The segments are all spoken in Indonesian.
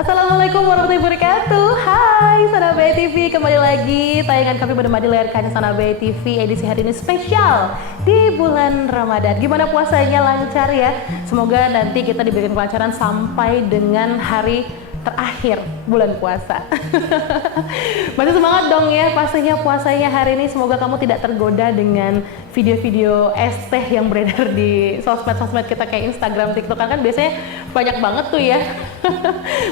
Assalamualaikum warahmatullahi wabarakatuh. Hai Sana Bay TV, kembali lagi tayangan kami bernama di layar kaca Sana Bay TV edisi hari ini spesial di bulan Ramadan. Gimana puasanya, lancar ya? Semoga nanti kita diberikan kelancaran sampai dengan hari terakhir bulan puasa. Masih semangat dong ya pastinya puasanya hari ini. Semoga kamu tidak tergoda dengan video-video es teh yang beredar di sosmed-sosmed kita kayak Instagram, TikTok kan biasanya banyak banget tuh ya.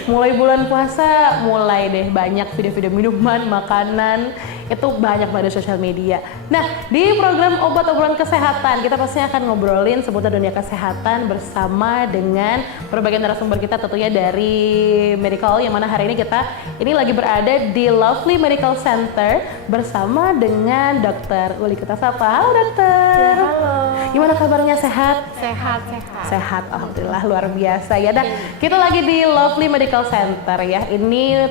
Mulai bulan puasa mulai deh banyak video-video minuman, makanan, itu banyak pada sosial media. Nah, di program Obat Obrolan Kesehatan kita pasti akan ngobrolin seputar dunia kesehatan bersama dengan berbagai narasumber kita tentunya dari medical, yang mana hari ini kita lagi berada di Lovely Medical Center bersama dengan Dr. Uli. Kita sapa. Halo dokter. Ya, halo. Gimana kabarnya, sehat? Sehat. Sehat, alhamdulillah, luar biasa ya. Dan kita lagi di Lovely Medical Center ya. Ini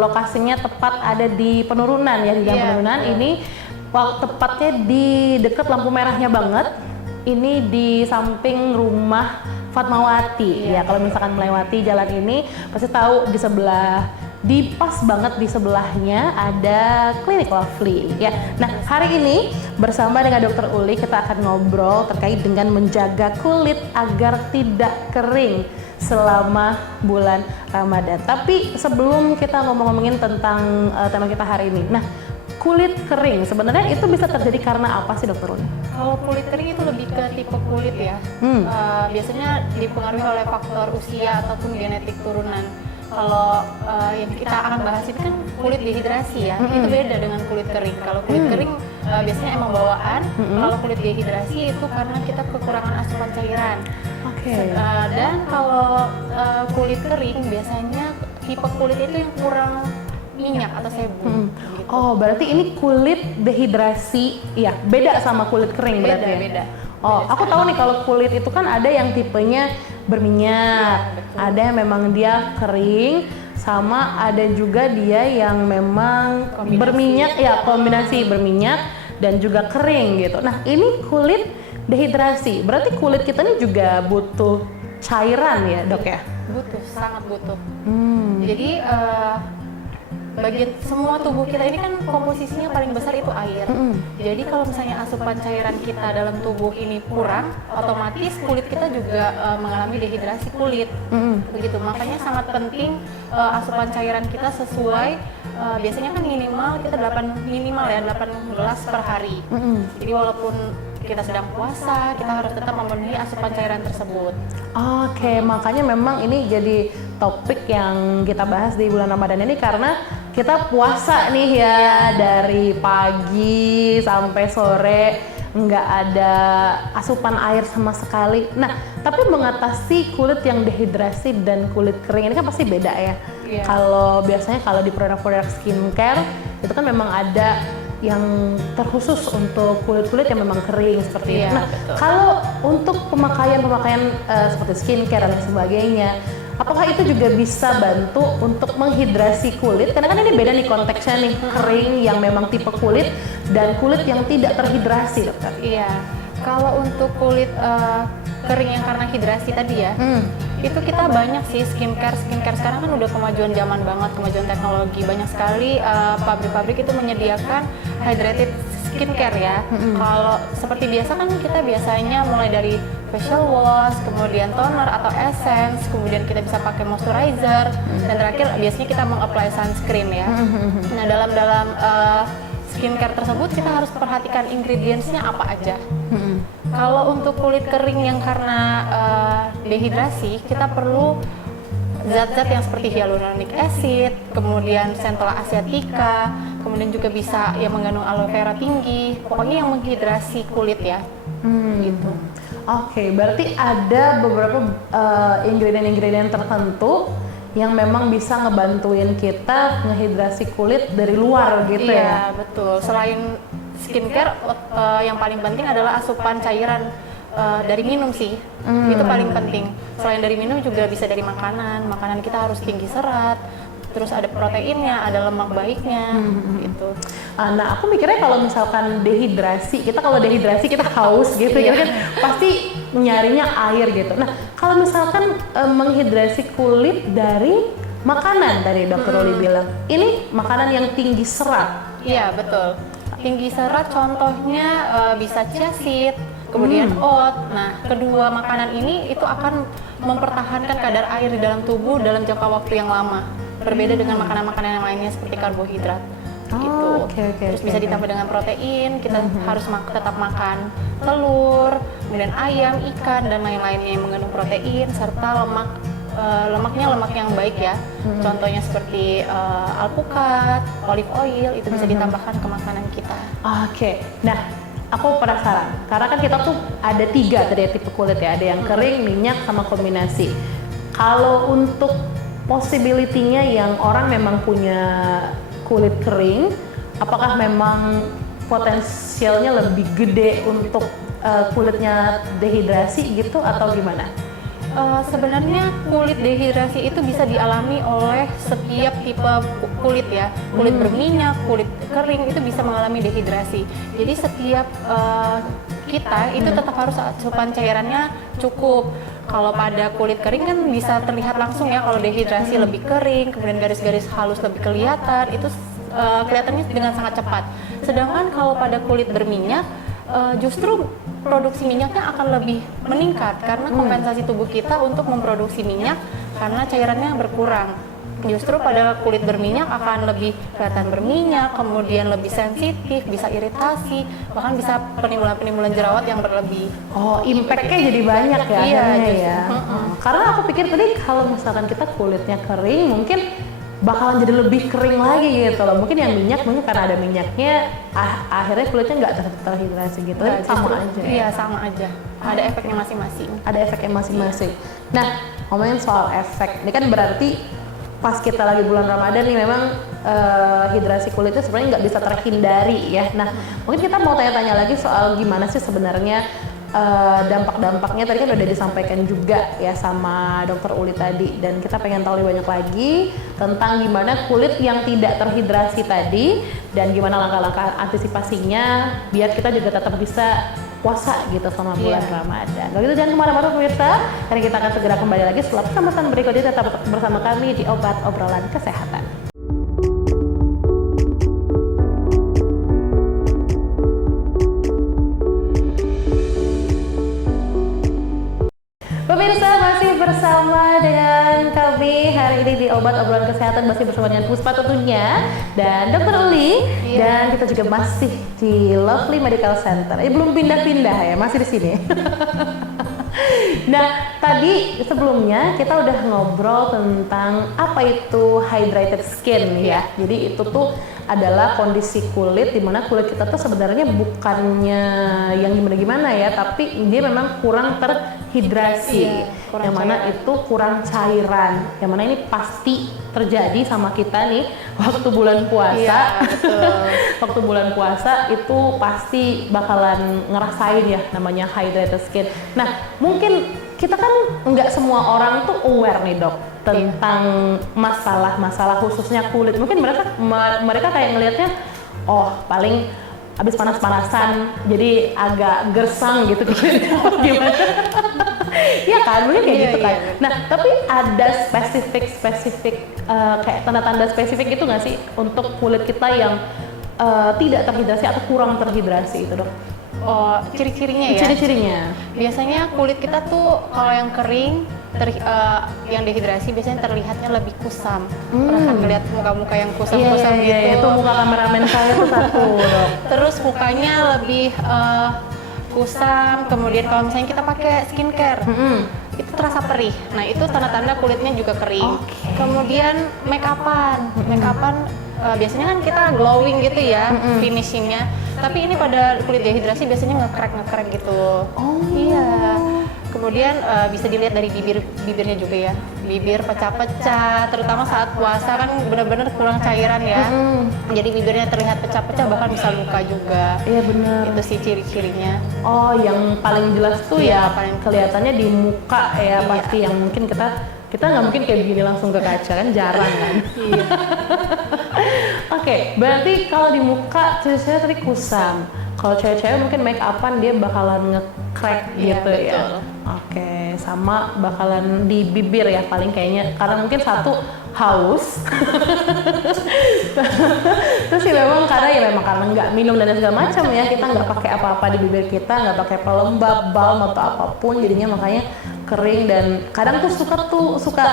lokasinya tepat ada di Penurunan ya, di Jalan Penurunan. Ini tepatnya di dekat lampu merahnya banget. Ini di samping rumah Fatmawati ya. Kalau misalkan melewati jalan ini pasti tahu pas banget di sebelahnya ada klinik Lovely ya. Nah, hari ini bersama dengan Dr. Uli kita akan ngobrol terkait dengan menjaga kulit agar tidak kering selama bulan Ramadan. Tapi sebelum kita ngomongin tentang tema kita hari ini, nah, kulit kering sebenarnya itu bisa terjadi karena apa sih, Dokter Uli? Kalau kulit kering itu lebih ke tipe kulit ya. Biasanya dipengaruhi oleh faktor usia ataupun genetik turunan. Kalau yang kita akan bahas ini kan kulit dehidrasi ya, itu beda dengan kulit kering. Kalau kulit kering biasanya emang bawaan. Kalau kulit dehidrasi itu karena kita kekurangan asupan cairan. Dan kalau kulit kering biasanya tipe kulit itu yang kurang minyak atau sebum. Gitu. Oh, berarti ini kulit dehidrasi ya, beda sama kulit kering berarti ya? Beda. Oh, aku tahu nih kalau kulit itu kan ada yang tipenya berminyak, ada yang memang dia kering, sama ada juga dia yang memang berminyak ya, kombinasi berminyak dan juga kering gitu. Nah, ini kulit dehidrasi, berarti kulit kita ini juga butuh cairan ya, Dok ya? Butuh, sangat butuh. Jadi bagian semua tubuh kita ini kan komposisinya paling besar itu air. Jadi kalau misalnya asupan cairan kita dalam tubuh ini kurang, otomatis kulit kita juga mengalami dehidrasi kulit. Begitu. Makanya sangat penting asupan cairan kita sesuai biasanya kan minimal 8 gelas per hari. Jadi walaupun kita sedang puasa, kita harus tetap memenuhi asupan cairan tersebut. Oke, makanya memang ini jadi topik yang kita bahas di bulan Ramadan ini karena kita puasa nih ya, dari pagi sampai sore nggak ada asupan air sama sekali. Nah, tapi mengatasi kulit yang dehidrasi dan kulit kering ini kan pasti beda ya. Kalau biasanya kalau di produk-produk skincare itu kan memang ada yang terkhusus untuk kulit-kulit yang memang kering seperti itu. Nah, betul. Kalau untuk pemakaian seperti skincare dan sebagainya, apakah itu juga bisa bantu untuk menghidrasi kulit? Karena kan ini beda nih konteksnya nih, kering yang memang tipe kulit dan kulit yang tidak terhidrasi, dokter. Iya, kalau untuk kulit kering yang karena hidrasi tadi ya, itu kita banyak sih skincare sekarang kan udah kemajuan zaman banget, kemajuan teknologi, banyak sekali pabrik-pabrik itu menyediakan hydrated skincare ya. Kalau seperti biasa kan kita biasanya mulai dari facial wash, kemudian toner atau essence, kemudian kita bisa pakai moisturizer, dan terakhir biasanya kita mengapply sunscreen ya. Nah, dalam skincare tersebut kita harus perhatikan ingredientsnya apa aja. Kalau untuk kulit kering yang karena dehidrasi, kita perlu zat-zat yang seperti hyaluronic acid, kemudian centella asiatica, kemudian juga bisa yang mengandung aloe vera tinggi, pokoknya yang menghidrasi kulit ya. Gitu. Oke, berarti ada beberapa ingredient-ingredient tertentu yang memang bisa ngebantuin kita ngehidrasi kulit dari luar gitu ya? Iya, betul. Selain skincare, yang paling penting adalah asupan cairan dari minum sih. Itu paling penting. Selain dari minum juga bisa dari makanan. Makanan kita harus tinggi serat, terus ada proteinnya, ada lemak baiknya, gitu. Nah, aku mikirnya kalau misalkan dehidrasi, kita haus gitu, kita kan pasti nyarinya air gitu. Nah, kalau misalkan menghidrasi kulit dari makanan tadi Dokter Uli bilang. Ini makanan yang tinggi serat. Iya, betul. Tinggi serat contohnya bisa chia seed, kemudian oat. Nah, kedua makanan ini itu akan mempertahankan kadar air di dalam tubuh dalam jangka waktu yang lama. Berbeda dengan makanan-makanan yang lainnya seperti karbohidrat. Gitu. Terus bisa ditambah dengan protein, kita harus tetap makan telur, kemudian ayam, ikan, dan lain-lainnya yang mengandung protein, serta lemaknya lemak yang baik ya. Contohnya seperti alpukat, olive oil, itu bisa ditambahkan ke makanan kita. Nah, aku penasaran, karena kan kita tuh ada 3 tadi tipe kulit ya, ada yang kering, minyak, sama kombinasi. Kalau untuk possibility-nya yang orang memang punya kulit kering, apakah memang potensialnya lebih gede untuk kulitnya dehidrasi gitu atau gimana? Sebenarnya kulit dehidrasi itu bisa dialami oleh setiap tipe kulit ya. Kulit berminyak, kulit kering itu bisa mengalami dehidrasi. Jadi setiap kita itu tetap harus asupan cairannya cukup. Kalau pada kulit kering kan bisa terlihat langsung ya kalau dehidrasi lebih kering, kemudian garis-garis halus lebih kelihatan, itu kelihatannya dengan sangat cepat. Sedangkan kalau pada kulit berminyak, justru produksi minyaknya akan lebih meningkat karena kompensasi tubuh kita untuk memproduksi minyak karena cairannya berkurang. Justru pada kulit berminyak akan lebih kelihatan berminyak, kemudian lebih sensitif, bisa iritasi, bahkan bisa penimbulan jerawat yang berlebih. Impact-nya jadi banyak ya Iya, akhirnya ya. Karena aku pikir tadi kalau misalkan kita kulitnya kering, mungkin bakalan jadi lebih kering lagi gitu loh. Mungkin yang minyak, mungkin karena ada minyaknya, akhirnya kulitnya nggak terhidrasi gitu. Sama aja. Iya, sama aja. Ada efeknya masing-masing. Ada efeknya masing-masing. Nah, ngomongin soal efek, ini kan berarti pas kita lagi bulan Ramadan nih memang hidrasi kulitnya sebenarnya nggak bisa terhindari ya. Nah, mungkin kita mau tanya-tanya lagi soal gimana sih sebenarnya dampak-dampaknya. Tadi kan udah disampaikan juga ya sama Dokter Uli tadi, dan kita pengen tahu lebih banyak lagi tentang gimana kulit yang tidak terhidrasi tadi dan gimana langkah-langkah antisipasinya biar kita juga tetap bisa puasa gitu sama bulan Ramadan. Kalau gitu jangan kemana-mana pemirsa, karena kita akan segera kembali lagi setelah pesan-pesan berikut ini. Tetap bersama kami di Obat Obrolan Kesehatan. Pemirsa, masih bersama dengan kami hari ini di Obat Obrolan Kesehatan, masih bersama dengan Puspa tentunya dan Dokter Uli, dan kita juga masih di Lovely Medical Center. Belum pindah-pindah ya, masih di sini. Nah, tadi sebelumnya kita udah ngobrol tentang apa itu hydrated skin ya. Jadi itu tuh adalah kondisi kulit di mana kulit kita tuh sebenarnya bukannya yang gimana-gimana ya, tapi dia memang kurang terhidrasi, yang mana itu kurang cairan, yang mana ini pasti terjadi sama kita nih waktu bulan puasa. Waktu bulan puasa itu pasti bakalan ngerasain ya namanya hydrated skin. Nah, mungkin kita kan nggak semua orang tuh aware nih dok tentang masalah khususnya kulit. Mungkin mereka kayak ngelihatnya, oh paling habis panas-panasan jadi agak gersang gitu gimana? Iya kan, mungkin kayak gitu kan. Nah, tapi ada spesifik kayak tanda-tanda spesifik itu nggak sih untuk kulit kita yang tidak terhidrasi atau kurang terhidrasi itu dok? Oh, ciri-cirinya ya? Ciri-cirinya? Biasanya kulit kita tuh kalau yang kering, yang dehidrasi biasanya terlihatnya lebih kusam. Pernah kan ngeliat muka-muka yang kusam-kusam gitu? Iya, itu muka kameramen saya tuh satu dok. Terus mukanya lebih kusam, kemudian kalau misalnya kita pakai skincare, itu terasa perih. Nah, itu tanda-tanda kulitnya juga kering. Kemudian make upan biasanya kan kita glowing gitu ya, finishingnya. Tapi ini pada kulit dehidrasi biasanya nge-crack gitu. Iya. Kemudian bisa dilihat dari bibirnya juga ya. Bibir pecah-pecah, terutama saat puasa kan benar-benar kurang cairan ya. Jadi bibirnya terlihat pecah-pecah, bahkan bisa luka juga. Iya benar. Itu sih ciri-cirinya. Oh, yang paling jelas tuh ya paling kelihatannya di muka ya, pasti yang mungkin kita nggak mungkin kayak begini langsung ke kaca kan, jarang kan. Iya. Oke, berarti kalau di muka ciri-cirinya tadi kusam. Kalau cewek-cewek mungkin make upan dia bakalan nge-crack gitu ya. Oke, sama bakalan di bibir ya paling kayaknya, karena mungkin satu haus. Terus ya memang karena nggak minum dan segala macam ya, kita nggak pakai apa-apa di bibir kita, nggak pakai pelembab, balm atau apapun, jadinya makanya kering. Dan kadang tuh suka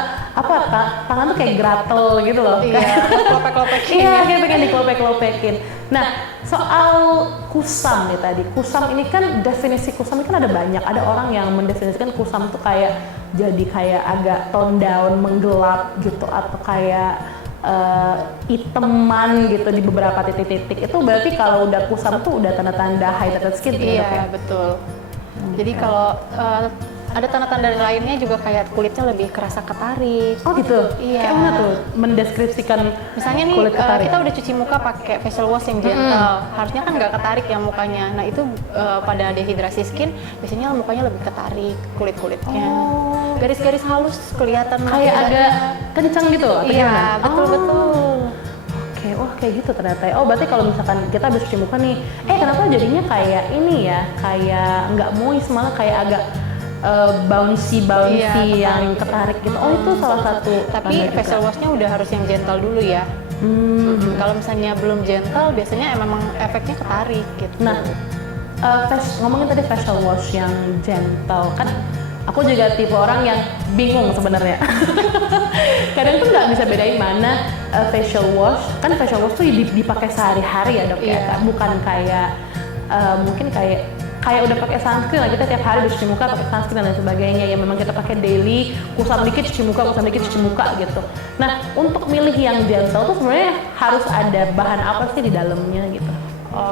tangan tuh kayak gratel gitu loh. Iya, kelopek-kelopekin. Iya, kayak pengen dikelopek-kelopekin. Nah, soal kusam nih tadi. Kusam ini kan, definisi kusam ini kan ada banyak. Ada orang yang mendefinisikan kusam tuh kayak jadi kayak agak tone down, menggelap gitu, atau kayak iteman gitu di beberapa titik-titik. Itu berarti kalau udah kusam tuh udah tanda-tanda hydrated skin gitu ya? Iya, betul. Jadi kalau ada tanda-tanda lainnya juga kayak kulitnya lebih kerasa ketarik. Oh gitu? Iya. Kayak mana tuh mendeskripsikan misalnya nih kulit ketarik? kita udah cuci muka pakai facial wash yang gentle, harusnya kan nggak ketarik ya mukanya. Nah itu pada dehidrasi skin biasanya mukanya lebih ketarik kulitnya. Garis-garis halus kelihatan Kayak agak kencang gitu atau Iya, gimana? betul. Oke, wah kayak gitu ternyata ya. Oh berarti kalau misalkan kita habis cuci muka nih, kenapa jadinya kayak ini ya, kayak nggak moist, malah kayak agak bouncy Iya, yang ketarik gitu. Oh itu salah satu. Tapi facial washnya udah harus yang gentle dulu ya. Kalau misalnya belum gentle, biasanya memang efeknya ketarik gitu. Nah, ngomongin tadi facial wash yang gentle, kan aku juga tipe orang yang bingung sebenarnya. Kadang tuh nggak bisa bedain mana facial wash. Kan facial wash tuh dipakai sehari-hari ya dok ya, bukan kayak mungkin kayak udah pakai sunscreen lah, kita tiap hari udah cuci muka pakai sunscreen dan sebagainya, ya memang kita pakai daily, kusam dikit cuci muka gitu. Nah, untuk milih yang gentle tuh sebenarnya harus ada bahan apa sih di dalamnya gitu?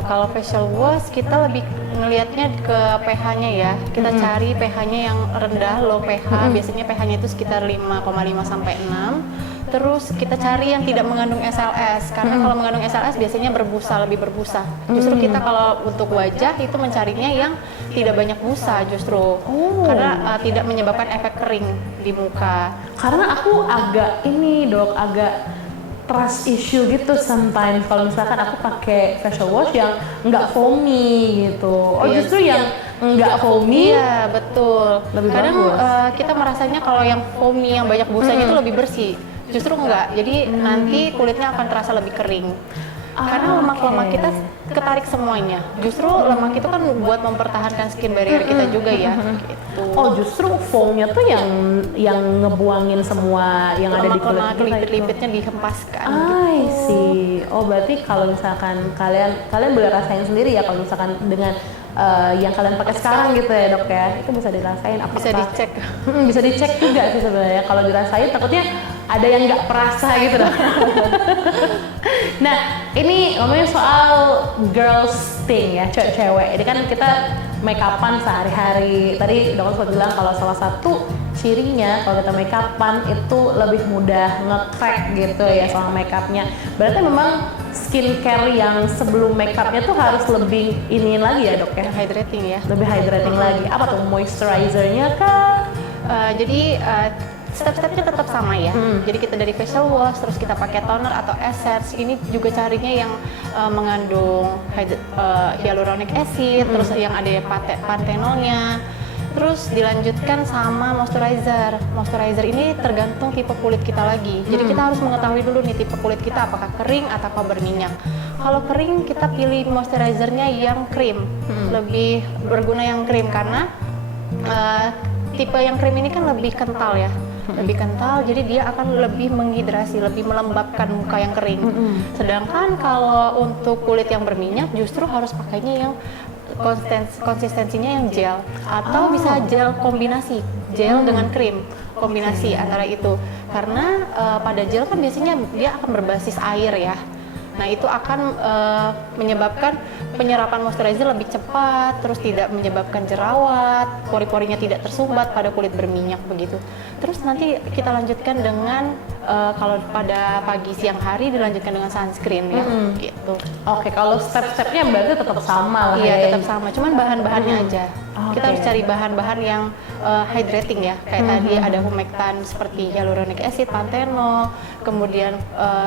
Kalau facial wash kita lebih ngelihatnya ke pH-nya ya. Kita cari pH-nya yang rendah, low pH. Biasanya pH-nya itu sekitar 5,5 sampai 6. Terus kita cari yang tidak mengandung SLS, karena kalau mengandung SLS biasanya lebih berbusa. Justru kita kalau untuk wajah itu mencarinya yang tidak banyak busa justru, karena tidak menyebabkan efek kering di muka. Karena aku agak trust issue gitu sometimes kalau misalkan aku pakai facial wash yang nggak foamy gitu. Justru yang nggak foamy. Iya, betul. Lebih kadang bagus. Kita merasanya kalau yang foamy yang banyak busanya itu lebih bersih. Justru enggak. Jadi nanti kulitnya akan terasa lebih kering. Karena lemak-lemak kita ketarik semuanya. Justru lemak itu kan buat mempertahankan skin barrier kita juga ya. Gitu. Oh, justru foamnya tuh yang ngebuangin semua yang ada di kulit kita. Lipid-lipidnya dihempaskan. I see. Oh, berarti kalau misalkan kalian boleh rasain sendiri ya kalau misalkan dengan yang kalian pakai sekarang gitu ya dok ya, itu bisa dirasain. Bisa dicek. Bisa dicek juga sih sebenarnya. Kalau dirasain takutnya ada yang nggak perasa gitu dok. Nah, ini ngomongin soal girls thing ya, cewek-cewek. Ini kan kita make upan sehari-hari. Tadi dokter sempat bilang kalau salah satu cirinya kalau kita make upan itu lebih mudah nge-crack gitu ya soal make upnya. Berarti memang skincare yang sebelum make upnya tuh harus lebih ini lagi ya dok ya? Hydrating ya. Lebih hydrating lagi. Apa tuh, moisturizernya kah? Jadi step-stepnya tetap sama ya. Jadi kita dari facial wash, terus kita pakai toner atau essence. Ini juga carinya yang mengandung hyaluronic acid, terus yang ada panthenolnya. Terus dilanjutkan sama moisturizer. Moisturizer ini tergantung tipe kulit kita lagi. Jadi kita harus mengetahui dulu nih tipe kulit kita apakah kering atau berminyak. Kalau kering kita pilih moisturizernya yang krim. Lebih berguna yang krim karena tipe yang krim ini kan lebih kental ya. Lebih kental, jadi dia akan lebih menghidrasi, lebih melembabkan muka yang kering. Sedangkan kalau untuk kulit yang berminyak justru harus pakainya yang konsistensinya yang gel atau bisa gel kombinasi, gel dengan krim, kombinasi antara itu. Karena pada gel kan biasanya dia akan berbasis air ya. Nah itu akan menyebabkan penyerapan moisturizer lebih cepat, terus tidak menyebabkan jerawat, pori-porinya tidak tersumbat pada kulit berminyak begitu. Terus nanti kita lanjutkan dengan kalau pada pagi siang hari dilanjutkan dengan sunscreen ya, gitu. Oke, kalau step-stepnya berarti tetap sama lah. Iya, tetap sama, cuman bahan-bahannya aja. Kita harus cari bahan-bahan yang hydrating ya, kayak tadi ada humectant seperti hyaluronic acid, panthenol, kemudian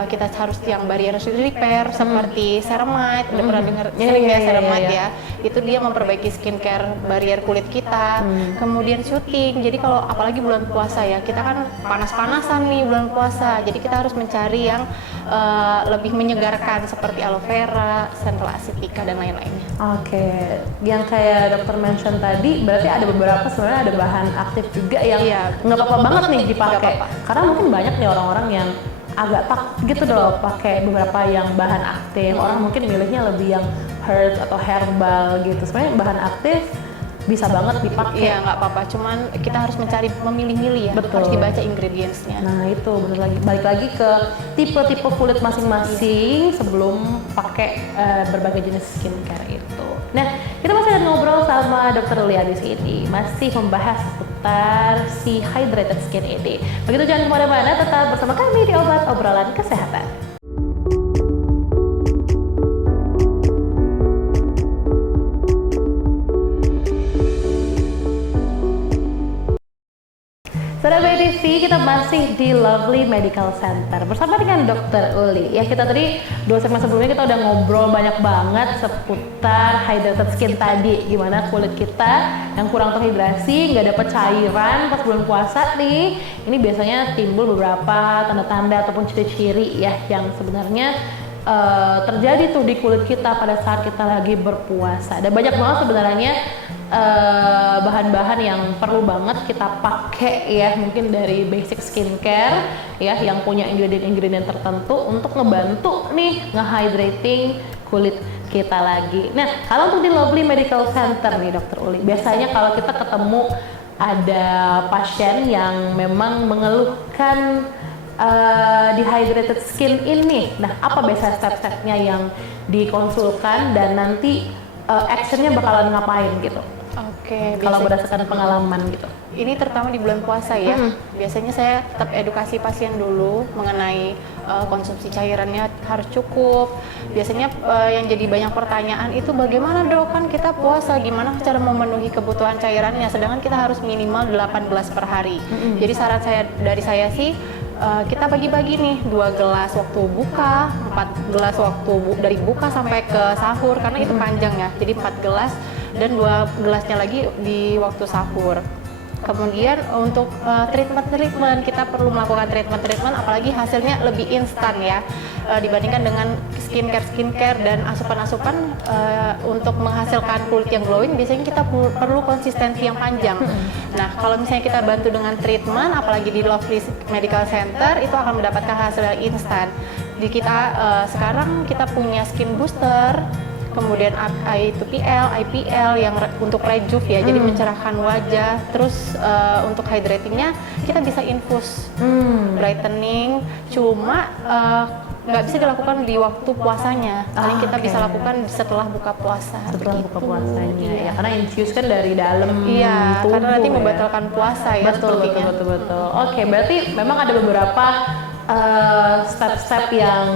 kita harus yang barrier repair seperti ceramide, udah pernah dengar sering ya ceramide ya, itu dia memperbaiki skincare barrier kulit kita. Kemudian shooting, jadi kalau apalagi bulan puasa ya, kita kan panas-panasan nih bulan puasa, jadi kita harus mencari yang lebih menyegarkan seperti aloe vera, central acetica dan lain-lainnya. Oke, yang kayak dokter mention tadi, berarti ada beberapa sebenarnya ada bahan aktif juga yang nggak apa-apa banget nih dipakai. Karena mungkin banyak nih orang-orang yang agak takut gitu loh pakai beberapa yang bahan aktif. Orang mungkin milihnya lebih yang herbs atau herbal gitu. Sebenarnya bahan aktif bisa banget dipakai. Iya, nggak apa-apa. Cuman kita harus mencari memilih-milih ya. Betul. Harus dibaca ingredients-nya. Nah itu bener lagi. Balik lagi ke tipe-tipe kulit masing-masing sebelum pakai berbagai jenis skincare itu. Nah kita masih akan ngobrol sama Dokter Lia di sini. Masih membahas seputar si hydrated skin ini. Begitu jangan kemana-mana, tetap bersama kami di Obat Obrolan Kesehatan. Sahabat BTV, kita masih di Lovely Medical Center bersama dengan Dokter Uli. Ya, kita tadi 2 segmen sebelumnya kita udah ngobrol banyak banget seputar hydrated skin tadi. Gimana kulit kita yang kurang terhidrasi, nggak dapat cairan pas bulan puasa nih. Ini biasanya timbul beberapa tanda-tanda ataupun ciri-ciri ya yang sebenarnya terjadi tuh di kulit kita pada saat kita lagi berpuasa. Dan banyak banget sebenarnya bahan-bahan yang perlu banget kita pakai ya, mungkin dari basic skincare ya yang punya ingredient-ingredient tertentu untuk ngebantu nih ngehydrating kulit kita lagi. Nah, kalau untuk di Lovely Medical Center nih Dokter Uli, biasanya kalau kita ketemu ada pasien yang memang mengeluhkan dehydrated skin ini, nah apa biasa step-stepnya yang dikonsulkan dan nanti actionnya bakalan ngapain gitu? Oke, kalau berdasarkan pengalaman gitu. Ini terutama di bulan puasa ya. Biasanya saya tetap edukasi pasien dulu mengenai konsumsi cairannya harus cukup. Biasanya yang jadi banyak pertanyaan itu bagaimana dok, kan kita puasa, gimana cara memenuhi kebutuhan cairannya, sedangkan kita harus minimal 8 gelas per hari. Jadi saran dari saya sih kita bagi-bagi nih 2 gelas waktu buka, 4 gelas waktu dari buka sampai ke sahur karena itu panjang ya. Jadi 4 gelas dan 2 gelasnya lagi di waktu sahur. Kemudian untuk treatment kita perlu melakukan treatment apalagi hasilnya lebih instan ya dibandingkan dengan skincare dan asupan-asupan untuk menghasilkan kulit yang glowing. Biasanya kita perlu konsistensi yang panjang. Nah, kalau misalnya kita bantu dengan treatment apalagi di Lovely Medical Center itu akan mendapatkan hasil yang instan. Di kita sekarang kita punya skin booster, kemudian I2PL, IPL yang untuk rejuve ya, jadi mencerahkan wajah. Terus untuk hydratingnya kita bisa infus brightening, cuma nggak bisa dilakukan di waktu puasanya. Paling kita bisa lakukan setelah buka puasa. Setelah buka puasanya ya, karena infuse kan dari dalam iya, tubuh. Karena nanti ya. membatalkan puasa ya. Betul. Oke, berarti memang ada beberapa step-step yang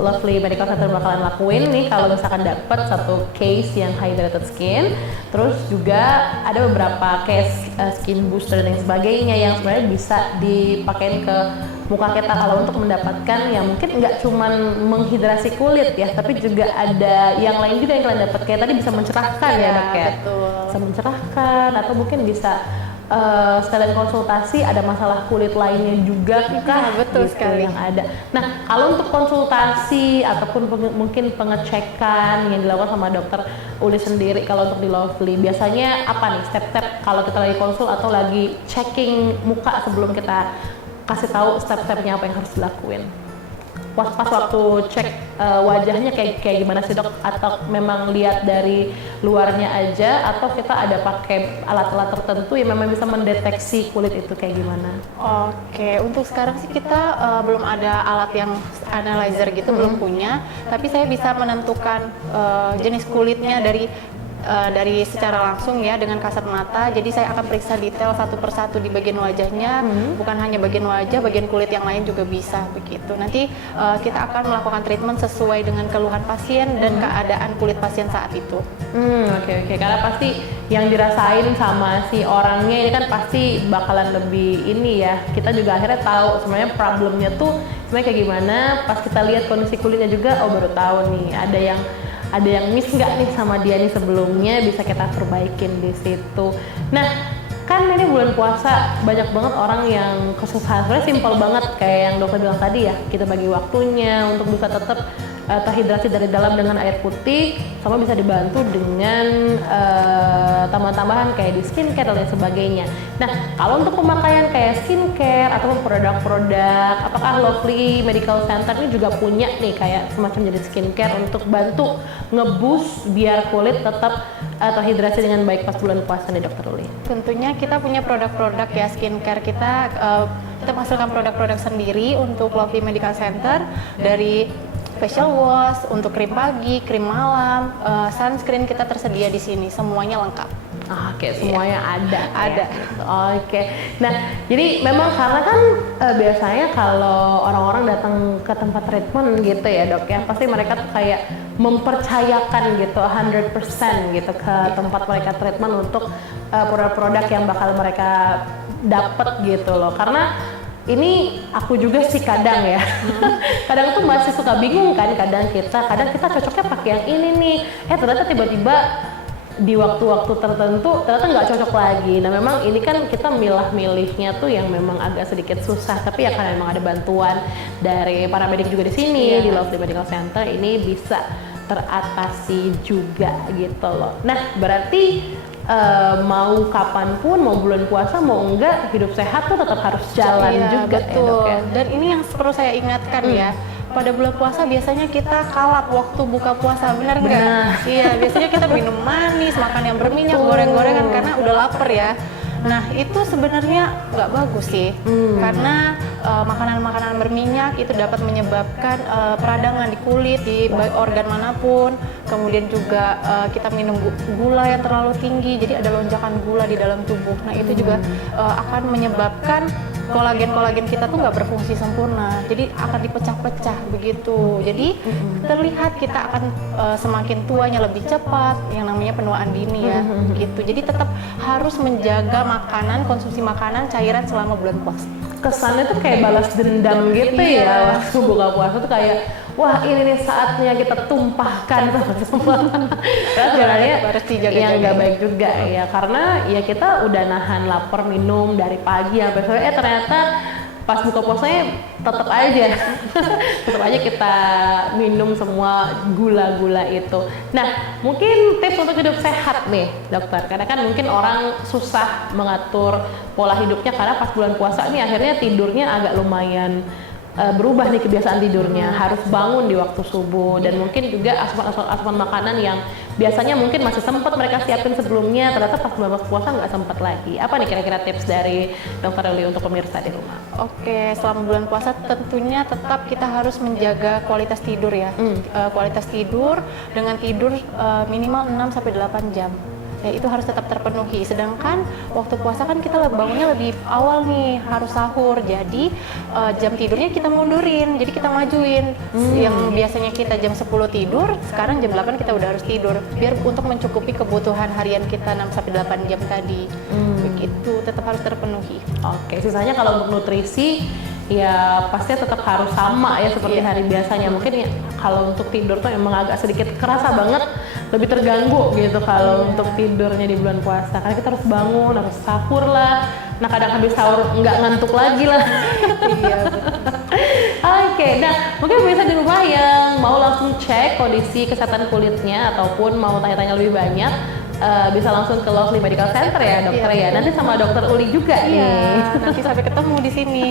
Lovely Medical Center bakalan lakuin nih kalau misalkan dapat satu case yang hydrated skin. Terus juga ada beberapa case skin booster dan sebagainya yang sebenarnya bisa dipakai ke muka kita kalau untuk mendapatkan yang mungkin nggak cuman menghidrasi kulit ya, tapi juga ada yang lain juga yang kalian dapat, kayak tadi bisa mencerahkan ya dok ya. Betul. Bisa mencerahkan atau mungkin bisa sekalian konsultasi ada masalah kulit lainnya juga kah? Betul gitu sekali yang ada. Nah, kalau untuk konsultasi ataupun mungkin pengecekan yang dilakukan sama dokter Uli sendiri kalau untuk di Lovely, biasanya apa nih step-step kalau kita lagi konsul atau lagi checking muka sebelum kita kasih tahu step-stepnya apa yang harus dilakuin? Pas waktu cek wajahnya kayak gimana sih dok? Atau memang lihat dari luarnya aja atau kita ada pakai alat-alat tertentu yang memang bisa mendeteksi kulit itu kayak gimana? Oke, untuk sekarang sih kita belum ada alat yang analyzer gitu, belum punya. Tapi saya bisa menentukan jenis kulitnya dari secara langsung ya dengan kasat mata. Jadi saya akan periksa detail satu persatu di bagian wajahnya, bukan hanya bagian wajah, bagian kulit yang lain juga bisa begitu. Nanti kita akan melakukan treatment sesuai dengan keluhan pasien dan keadaan kulit pasien saat itu. Oke. Karena pasti yang dirasain sama si orangnya ini kan pasti bakalan lebih ini ya. Kita juga akhirnya tahu sebenarnya problemnya tuh sebenarnya kayak gimana. Pas kita lihat kondisi kulitnya juga, oh baru tahu nih ada yang miss nggak nih sama dia nih sebelumnya, bisa kita perbaikin di situ. Nah, kan ini bulan puasa banyak banget orang yang kesusahan. Sebenarnya simpel banget kayak yang dokter bilang tadi ya, kita bagi waktunya untuk bisa tetap terhidrasi dari dalam dengan air putih, sama bisa dibantu dengan tambahan-tambahan kayak di skincare dan lain sebagainya. Nah, kalau untuk pemakaian kayak skincare ataupun produk-produk, apakah Lovely Medical Center ini juga punya nih kayak semacam jadi skincare untuk bantu ngeboost biar kulit tetap terhidrasi dengan baik pas bulan puasa nih Dokter Uli? Tentunya kita punya produk-produk ya skincare kita menghasilkan produk-produk sendiri untuk Lovely Medical Center, dari facial wash, untuk krim pagi, krim malam, sunscreen kita tersedia di sini, semuanya lengkap. Oke, semuanya ada. Ada. Ya? Oke. Nah, jadi memang karena kan biasanya kalau orang-orang datang ke tempat treatment gitu ya dok ya, pasti mereka tuh kayak mempercayakan gitu 100% gitu ke tempat mereka treatment untuk produk-produk yang bakal mereka dapat gitu loh. Karena ini aku juga sih kadang ya, kadang tuh masih suka bingung kan, kadang kita cocoknya pakai yang ini nih, ternyata tiba-tiba di waktu-waktu tertentu ternyata nggak cocok lagi. Nah memang ini kan kita milah-milihnya tuh yang memang agak sedikit susah, tapi ya karena memang ada bantuan dari para medik juga di sini di Lovely Medical Center, ini bisa teratasi juga gitu loh. Nah berarti mau kapanpun, mau bulan puasa, mau enggak, hidup sehat tuh tetap harus jalan juga. Betul. Ya, dok, ya? Dan ini yang perlu saya ingatkan ya, pada bulan puasa biasanya kita kalap waktu buka puasa, benar nggak? Iya, biasanya kita minum manis, makan yang berminyak, goreng-gorengan karena udah lapar ya. Nah itu sebenarnya nggak bagus sih, karena makanan-makanan berminyak itu dapat menyebabkan peradangan di kulit, di organ manapun. Kemudian juga kita minum gula yang terlalu tinggi, jadi ada lonjakan gula di dalam tubuh. Nah itu juga akan menyebabkan kolagen kita tuh nggak berfungsi sempurna, jadi akan dipecah-pecah begitu. Jadi terlihat kita akan semakin tuanya lebih cepat, yang namanya penuaan dini ya, gitu. Jadi tetap harus menjaga makanan, konsumsi makanan, cairan selama bulan puasa. Kesannya tuh kayak balas dendam gitu ya waktu buka puasa tuh kayak, wah ini nih saatnya kita tumpahkan semua. Sebenarnya yang nggak baik juga ya, karena ya kita udah nahan lapar minum dari pagi sampai sore, ternyata pas buka puasanya tetap aja kita minum semua gula-gula itu. Nah mungkin tips untuk hidup sehat nih dokter, karena kan mungkin orang susah mengatur pola hidupnya karena pas bulan puasa ini akhirnya tidurnya agak lumayan berubah nih kebiasaan tidurnya, harus bangun di waktu subuh, dan mungkin juga asupan makanan yang biasanya mungkin masih sempat mereka siapin sebelumnya, ternyata pas bulan puasa nggak sempat lagi. Apa nih kira-kira tips dari Dokter Uli untuk pemirsa di rumah? Oke, selama bulan puasa tentunya tetap kita harus menjaga kualitas tidur ya. Kualitas tidur dengan tidur minimal 6-8 jam. Ya, itu harus tetap terpenuhi. Sedangkan waktu puasa kan kita bangunnya lebih awal nih, harus sahur. Jadi jam tidurnya kita mundurin, jadi kita majuin. Yang biasanya kita jam 10 tidur, sekarang jam 8 kita udah harus tidur. Biar untuk mencukupi kebutuhan harian kita 6-8 jam tadi. Begitu, tetap harus terpenuhi. Oke, sisanya kalau untuk nutrisi ya pastinya tetap harus sama ya seperti hari biasanya. Mungkin ya kalau untuk tidur tuh emang agak sedikit kerasa banget lebih terganggu gitu kalau untuk tidurnya di bulan puasa, karena kita harus bangun, harus sahur lah. Nah kadang habis sahur nggak ngantuk lagi lah. Iya. Oke, nah mungkin bisa di rumah yang mau langsung cek kondisi kesehatan kulitnya ataupun mau tanya-tanya lebih banyak, bisa langsung ke Lovely Medical Center ya dokter ya. Nanti sama Dokter Uli juga nih. Nanti sampai ketemu di sini.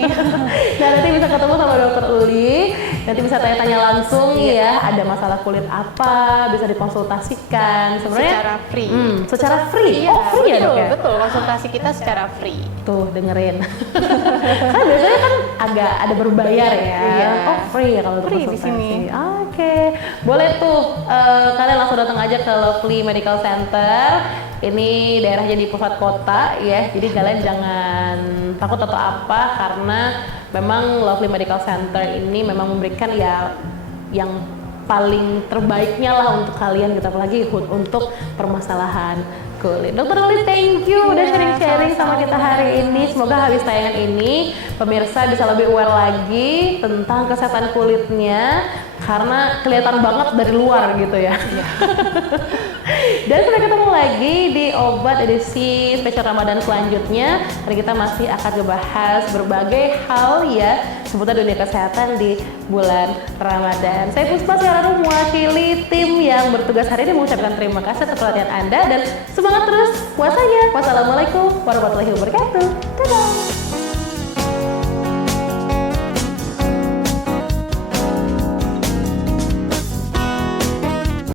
Nah nanti bisa ketemu sama Dokter Uli, nanti bisa tanya-tanya langsung ya, ada masalah kulit apa, bisa dikonsultasikan sebenarnya Secara free. Secara free. Iya, Free ya dok ya? Betul, konsultasi kita secara free. Tuh dengerin. Kan biasanya kan agak ada berbayar ya. Iya. Oh free ya kalau untuk Free di konsultasi. sini. Oke, boleh tuh kalian langsung datang aja ke Lovely Medical Center. Ini daerahnya di pusat kota ya, jadi kalian jangan takut atau apa, karena memang Lovely Medical Center ini memang memberikan ya yang paling terbaiknya lah untuk kalian gitu, apalagi untuk permasalahan kulit. Dokter Luli, thank you udah sharing-sharing sama kita hari ini. Semoga habis tayangan ini pemirsa bisa lebih aware lagi tentang kesehatan kulitnya karena kelihatan banget dari luar gitu ya. Dan sampai ketemu lagi di Obat edisi spesial Ramadan selanjutnya. Hari kita masih akan ngebahas berbagai hal ya seputar dunia kesehatan di bulan Ramadan. Saya Puspa sekarang mewakili tim yang bertugas hari ini mengucapkan terima kasih atas perhatian Anda dan semangat terus puasanya. Wassalamualaikum warahmatullahi wabarakatuh. Dadah.